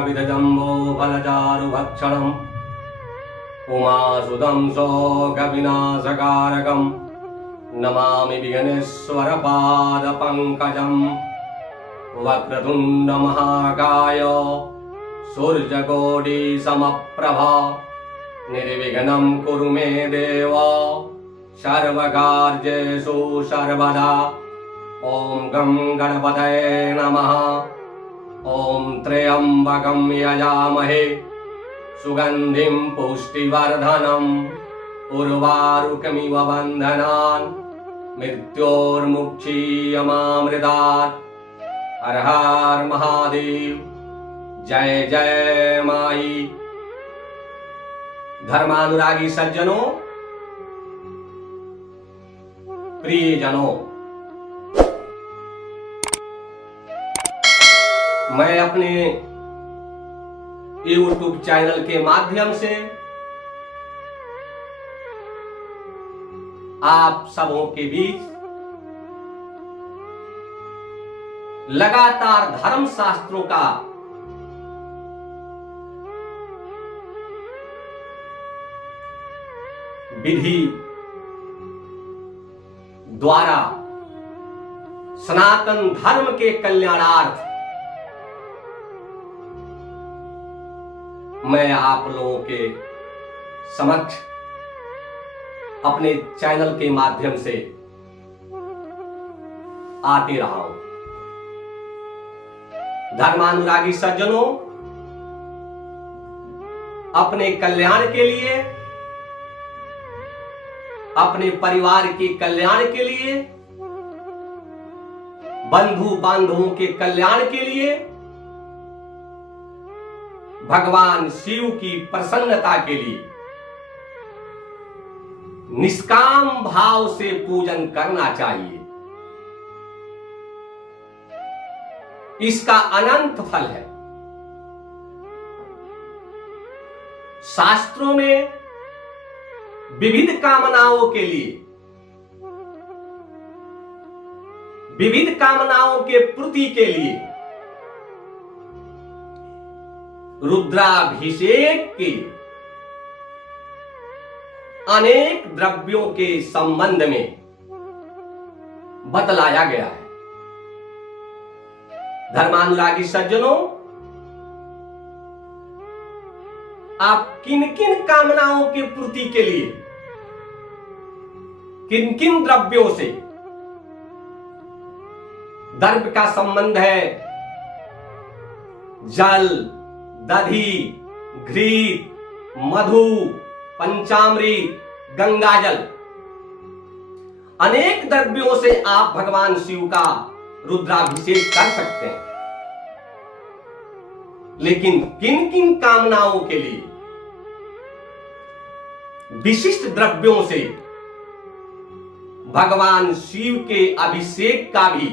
कविदजम्बो फलचारुभक्षणम् उमासुतं शोकविनाशकारकं नमामि विघ्नेश्वरपादपङ्कजं। वक्रतुण्डमहाकाय सूर्यकोटिसमप्रभा निर्विघ्नं कुरु मे देव सर्वकार्येषु सर्वदा। ॐ गं गणपतये नमः। ॐ त्र्यम्बकं यजामहे सुगन्धिं पुष्टिवर्धनम् उर्वारुकमिव बन्धनान् मृत्योर्मुक्षीयमामृतात्। हर हर महादेव। जय जय माई। धर्मानुरागी सज्जनों, प्रियजनों, मैं अपने YouTube चैनल के माध्यम से आप सबों के बीच लगातार धर्म शास्त्रों का विधि द्वारा सनातन धर्म के कल्याणार्थ मैं आप लोगों के समक्ष अपने चैनल के माध्यम से आते रहा हूं। धर्मानुरागी सज्जनों, अपने कल्याण के लिए, अपने परिवार के कल्याण के लिए, बंधु बांधवों के कल्याण के लिए भगवान शिव की प्रसन्नता के लिए निष्काम भाव से पूजन करना चाहिए। इसका अनंत फल है। शास्त्रों में विविध कामनाओं के लिए, विविध कामनाओं के पूर्ति के लिए रुद्राभिषेक के अनेक द्रव्यों के संबंध में बतलाया गया है। धर्मानुरागी सज्जनों, आप किन किन कामनाओं की पूर्ति के लिए किन किन द्रव्यों से, द्रव्य का संबंध है जल, दधी, घृत, मधु, पंचामृत, गंगाजल, अनेक द्रव्यों से आप भगवान शिव का रुद्राभिषेक कर सकते हैं। लेकिन किन किन कामनाओं के लिए विशिष्ट द्रव्यों से भगवान शिव के अभिषेक का भी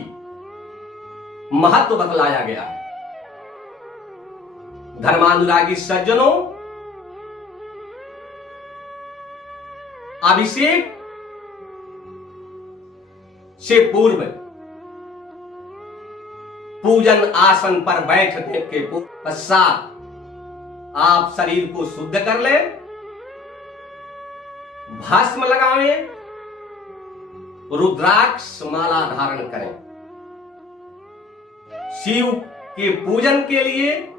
महत्व बतलाया गया है। धर्मानुरागी सज्जनों, अभिषेक से पूर्व पूजन आसन पर बैठने के पश्चात आप शरीर को शुद्ध कर लें, भस्म लगावें, रुद्राक्ष माला धारण करें। शिव के पूजन के लिए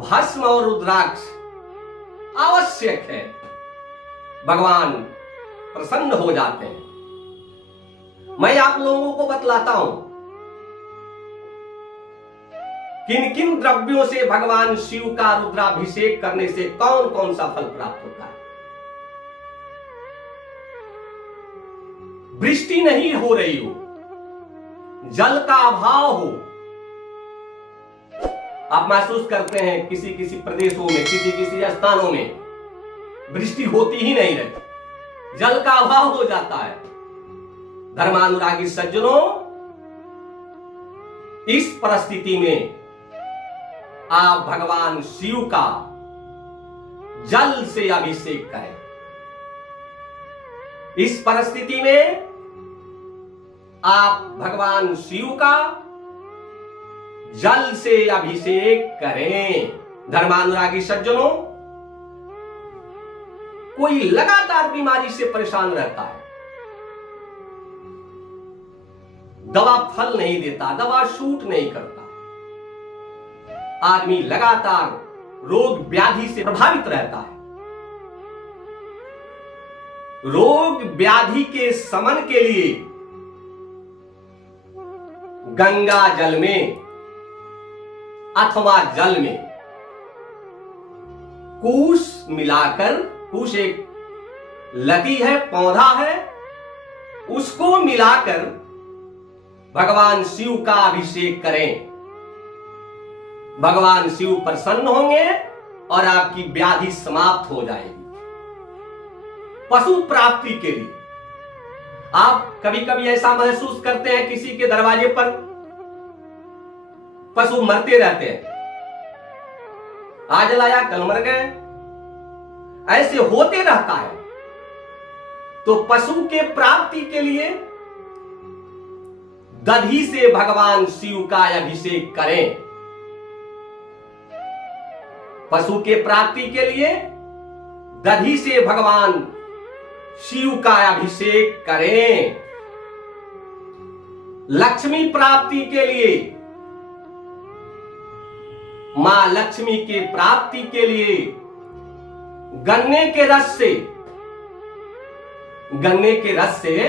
भस्म और रुद्राक्ष आवश्यक है। भगवान प्रसन्न हो जाते हैं। मैं आप लोगों को बतलाता हूं किन किन द्रव्यों से भगवान शिव का रुद्राभिषेक करने से कौन कौन सा फल प्राप्त होता है। वृष्टि नहीं हो रही हो, जल का अभाव हो, आप महसूस करते हैं किसी किसी प्रदेशों में, किसी किसी स्थानों में वृष्टि होती ही नहीं रहती, जल का अभाव हो जाता है। धर्मानुरागी सज्जनों, इस परिस्थिति में आप भगवान शिव का जल से अभिषेक करें। इस परिस्थिति में आप भगवान शिव का जल से अभिषेक करें। धर्मानुरागी सज्जनों, कोई लगातार बीमारी से परेशान रहता है, दवा फल नहीं देता, दवा शूट नहीं करता, आदमी लगातार रोग व्याधि से प्रभावित रहता है। रोग व्याधि के शमन के लिए गंगा जल में अथवा जल में कुश मिलाकर, कुश एक लती है, पौधा है, उसको मिलाकर भगवान शिव का अभिषेक करें। भगवान शिव प्रसन्न होंगे और आपकी व्याधि समाप्त हो जाएगी। पशु प्राप्ति के लिए आप कभी कभी ऐसा महसूस करते हैं, किसी के दरवाजे पर पशु मरते रहते हैं, आज लाया कल मर गए, ऐसे होते रहता है। तो पशु के प्राप्ति के लिए दधी से भगवान शिव का अभिषेक करें। पशु के प्राप्ति के लिए दधी से भगवान शिव का अभिषेक करें। लक्ष्मी प्राप्ति के लिए, मां लक्ष्मी के प्राप्ति के लिए गन्ने के रस से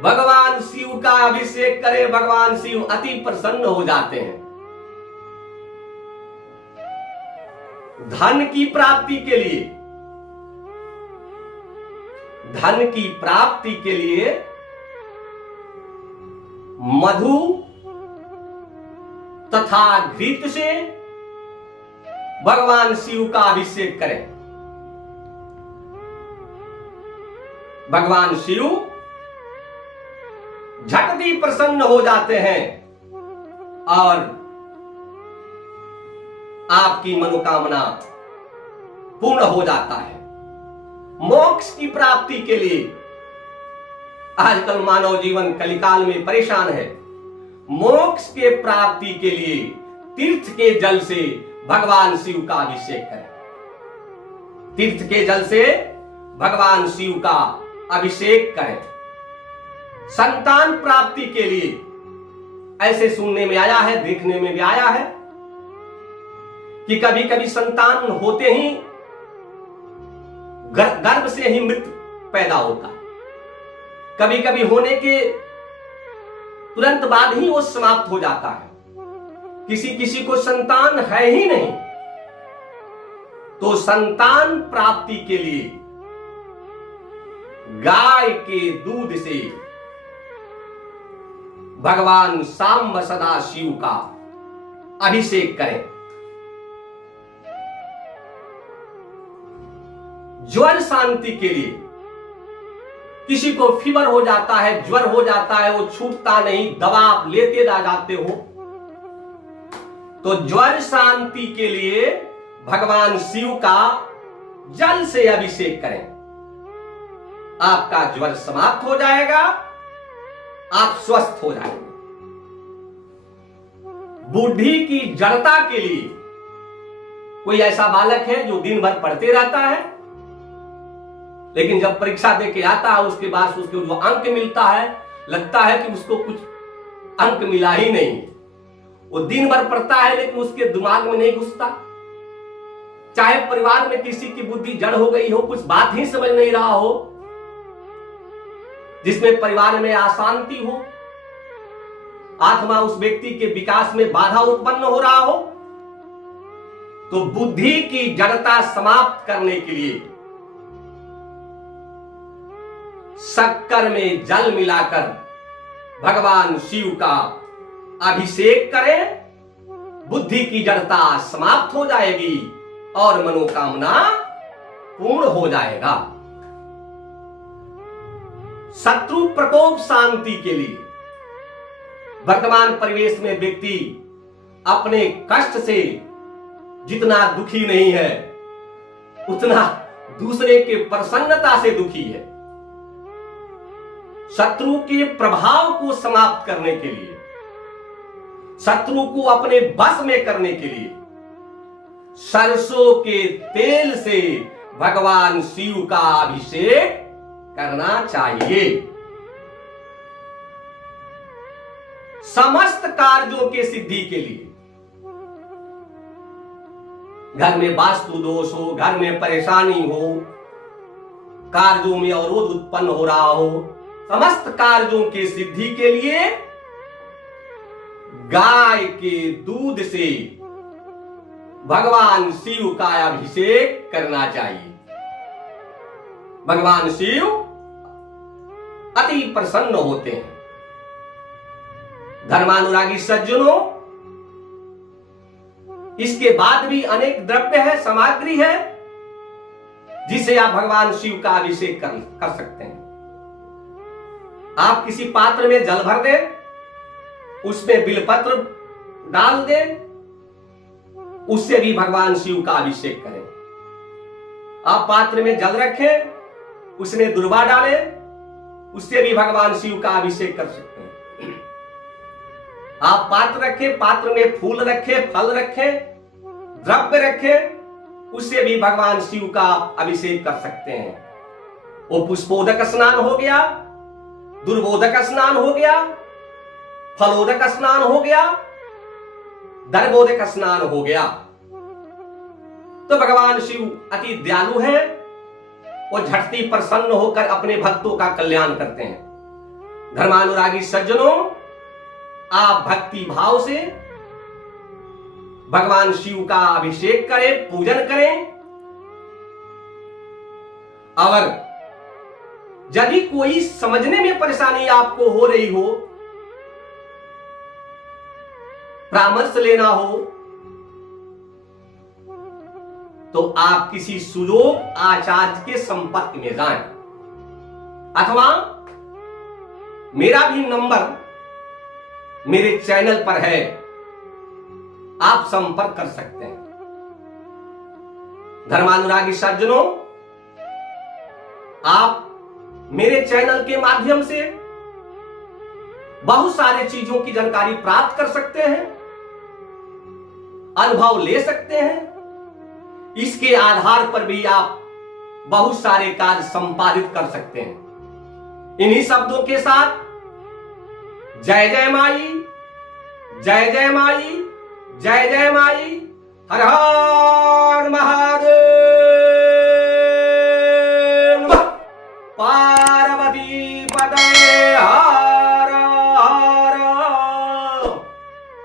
भगवान शिव का अभिषेक करें। भगवान शिव अति प्रसन्न हो जाते हैं। धन की प्राप्ति के लिए, धन की प्राप्ति के लिए मधु तथा घृत से भगवान शिव का अभिषेक करें। भगवान शिव झटती प्रसन्न हो जाते हैं और आपकी मनोकामना पूर्ण हो जाता है। मोक्ष की प्राप्ति के लिए आजकल मानव जीवन कलिकाल में परेशान है। मोक्ष के प्राप्ति के लिए तीर्थ के जल से भगवान शिव का अभिषेक करें। तीर्थ के जल से भगवान शिव का अभिषेक करें। संतान प्राप्ति के लिए ऐसे सुनने में आया है, देखने में भी आया है कि कभी कभी संतान होते ही गर्भ से ही मृत्यु पैदा होता है, कभी कभी होने के तुरंत बाद ही वो समाप्त हो जाता है। किसी किसी को संतान है ही नहीं। तो संतान प्राप्ति के लिए गाय के दूध से भगवान सांब सदा शिव का अभिषेक करें। ज्वर शांति के लिए, किसी को फीवर हो जाता है, ज्वर हो जाता है, वो छूटता नहीं, दवा आप लेते रह जाते हो, तो ज्वर शांति के लिए भगवान शिव का जल से अभिषेक करें। आपका ज्वर समाप्त हो जाएगा, आप स्वस्थ हो जाएंगे। बुद्धि की जड़ता के लिए, कोई ऐसा बालक है जो दिन भर पढ़ते रहता है, लेकिन जब परीक्षा देके आता है उसके बाद उसको जो अंक मिलता है, लगता है कि उसको कुछ अंक मिला ही नहीं। वो दिन भर पढ़ता है लेकिन उसके दिमाग में नहीं घुसता। चाहे परिवार में किसी की बुद्धि जड़ हो गई हो, कुछ बात ही समझ नहीं रहा हो, जिसमें परिवार में अशांति हो, आत्मा उस व्यक्ति के विकास में बाधा उत्पन्न हो रहा हो, तो बुद्धि की जड़ता समाप्त करने के लिए शक्कर में जल मिलाकर भगवान शिव का अभिषेक करें। बुद्धि की जड़ता समाप्त हो जाएगी और मनोकामना पूर्ण हो जाएगा। शत्रु प्रकोप शांति के लिए, वर्तमान परिवेश में व्यक्ति अपने कष्ट से जितना दुखी नहीं है, उतना दूसरे के प्रसन्नता से दुखी है। शत्रु के प्रभाव को समाप्त करने के लिए शत्रु को अपने बस में करने के लिए सरसों के तेल से भगवान शिव का अभिषेक करना चाहिए। समस्त कार्यों के सिद्धि के लिए, घर में वास्तु दोष हो, घर में परेशानी हो, कार्यों में अवरोध उत्पन्न हो रहा हो, समस्त कार्यों के सिद्धि के लिए गाय के दूध से भगवान शिव का अभिषेक करना चाहिए। भगवान शिव अति प्रसन्न होते हैं। धर्मानुरागी सज्जनों, इसके बाद भी अनेक द्रव्य है, सामग्री है, जिसे आप भगवान शिव का अभिषेक कर सकते हैं। आप किसी पात्र में जल भर दें, उसमें बिलपत्र डाल दें, उससे भी भगवान शिव का अभिषेक करें। आप पात्र में जल रखें, उसमें दुर्वा डालें, उससे भी भगवान शिव का अभिषेक कर सकते हैं। आप पात्र रखें, पात्र में फूल रखें, फल रखें, द्रव्य रखें, उससे भी भगवान शिव का अभिषेक कर सकते हैं। वो पुष्पोदक स्नान हो गया, दुर्बोधक स्नान हो गया, फलोदक स्नान हो गया, दर्बोदक स्नान हो गया। तो भगवान शिव अति दयालु हैं, वो झटती प्रसन्न होकर अपने भक्तों का कल्याण करते हैं। धर्मानुरागी सज्जनों, आप भक्ति भाव से भगवान शिव का अभिषेक करें, पूजन करें। और यदि कोई समझने में परेशानी आपको हो रही हो, परामर्श लेना हो, तो आप किसी सुयोग आचार्य के संपर्क में जाएं, अथवा मेरा भी नंबर मेरे चैनल पर है, आप संपर्क कर सकते हैं। धर्मानुरागी सज्जनों, आप मेरे चैनल के माध्यम से बहुत सारी चीजों की जानकारी प्राप्त कर सकते हैं, अनुभव ले सकते हैं। इसके आधार पर भी आप बहुत सारे कार्य संपादित कर सकते हैं। इन्हीं शब्दों के साथ जय जय माई, जय जय माई, जय जय माई, हर हर महादेव।